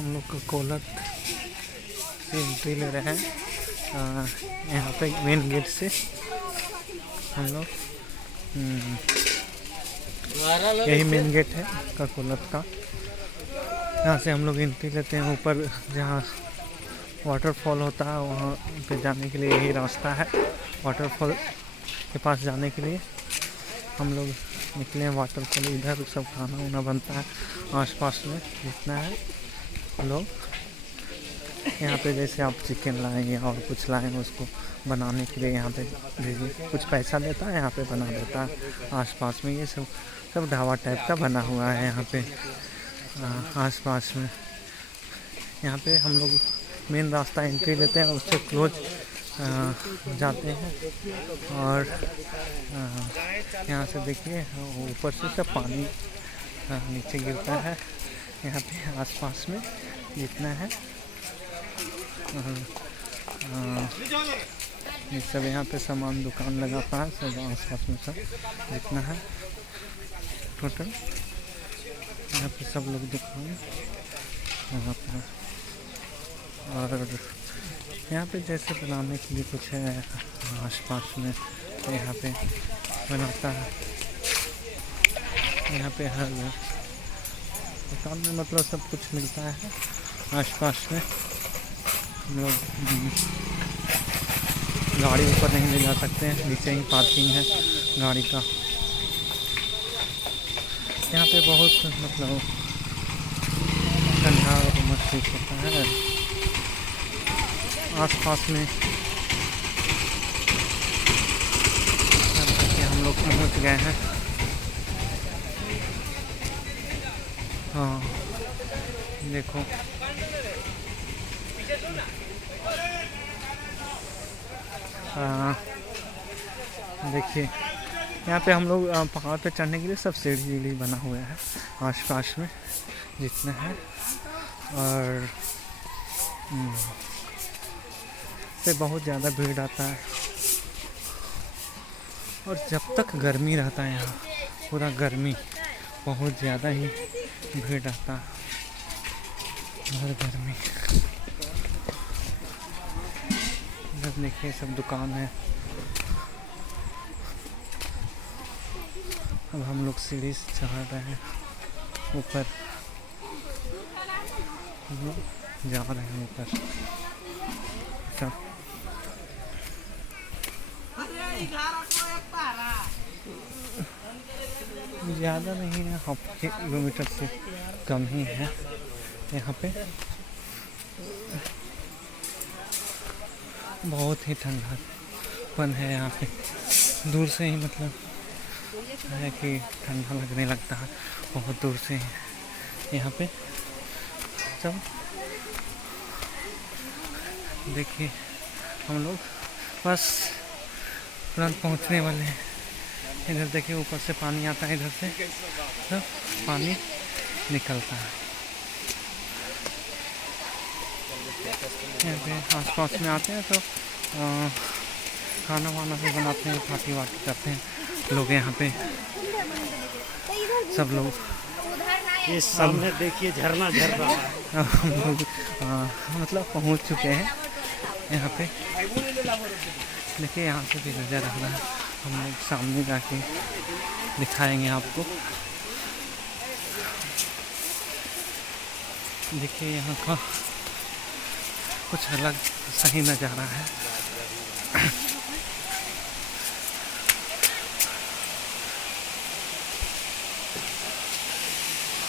हम लोग कोलत से एंट्री ले रहे हैं। यहाँ पे मेन गेट से हम लोग यही मेन गेट है कोलत का। यहाँ से हम लोग एंट्री लेते हैं। ऊपर जहाँ वाटरफॉल होता है वहाँ पे जाने के लिए यही रास्ता है। वाटरफॉल के पास जाने के लिए हम लोग निकले हैं। वाटरफॉल इधर सब खाना वाना बनता है आसपास में जितना है लोग। यहाँ पे जैसे आप चिकन लाएंगे और कुछ लाएंगे उसको बनाने के लिए यहाँ पे कुछ पैसा देता है, यहाँ पे बना देता है आसपास में। ये सब ढाबा टाइप का बना हुआ है यहाँ पे आसपास में। यहाँ पे हम लोग मेन रास्ता एंट्री लेते हैं, उससे क्लोज जाते हैं। और यहाँ से देखिए ऊपर से सब पानी नीचे गिरता है यहाँ पे आसपास में जितना है। ये सब यहाँ पे सामान दुकान लगा हुआ है सब आसपास में सब जितना है टोटल। यहाँ पे सब लोग दुकान यहाँ पर। और यहाँ पे जैसे बनाने के लिए कुछ है आसपास में तो यहाँ पे बनाता है। यहाँ पे हर दुकान में मतलब सब कुछ मिलता है आसपास में। हम लोग गाड़ी ऊपर नहीं ले जा सकते हैं, नीचे ही पार्किंग है गाड़ी का। यहाँ पे बहुत मतलब ठंडा और महसूस होता है। आसपास में हम लोग पहुँच गए हैं। हाँ देखो देखिए यहाँ पे हम लोग पहाड़ पे चढ़ने के लिए सब सीढ़ी बना हुआ है आसपास में जितना है। और से बहुत ज़्यादा भीड़ आता है। और जब तक गर्मी रहता है यहाँ पूरा गर्मी बहुत ज़्यादा ही भीड़ रहता है और गर्मी। इधर देखिए सब दुकान है। अब हम लोग सीढ़ी से चढ़ रहे हैं ऊपर, जा रहे हैं ऊपर। ज़्यादा नहीं है, हाफ किलोमीटर से कम ही है यहाँ पे। बहुत ही ठंडापन है यहाँ पे। दूर से ही मतलब है कि ठंडा लगने लगता है बहुत दूर से ही यहाँ पे सब। देखिए हम लोग बस तुरंत पहुँचने वाले हैं। इधर देखिए ऊपर से पानी आता है, इधर से सब पानी निकलता है। यहाँ पे आसपास में आते हैं तो खाना वाना भी बनाते हैं, पार्टी वार्टी करते हैं लोग यहाँ पे सब लोग। ये सामने देखिए झरना झर रहा है। हम लोग मतलब पहुँच चुके हैं यहाँ पे। देखिए यहाँ से भी नज़र आ रहा है। हम लोग सामने जाके दिखाएंगे आपको। देखिए यहाँ का कुछ अलग सही नज़ारा है।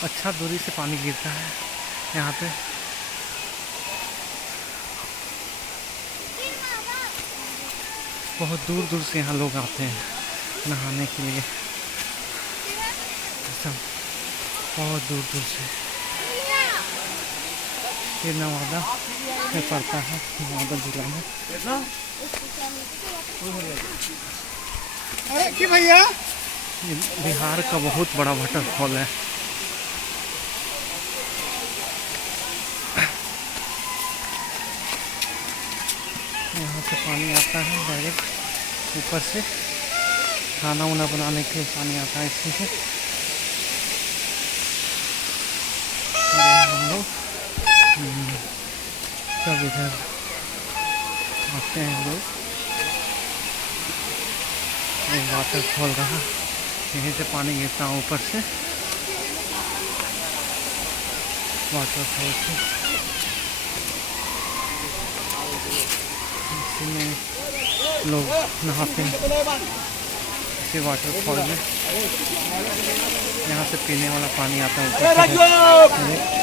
अच्छा दूरी से पानी गिरता है यहाँ पे। बहुत दूर दूर से यहाँ लोग आते हैं नहाने के लिए, सब बहुत दूर दूर से। ये नवादा में पड़ता है, नवादा जिला में। अरे कि भैया ये बिहार का बहुत बड़ा वाटरफॉल है। यहाँ से पानी आता है डायरेक्ट ऊपर से। खाना वाना बनाने के लिए पानी आता है इसमें से। हम लोग सब इधर आते हैं लोग। एक वाटरफॉल रहा, यहीं से पानी गिरता है ऊपर से वाटरफॉल से। इसी में लोग नहाते हैं, इसी वाटरफॉल में। यहाँ से पीने वाला पानी आता है ऊपर से।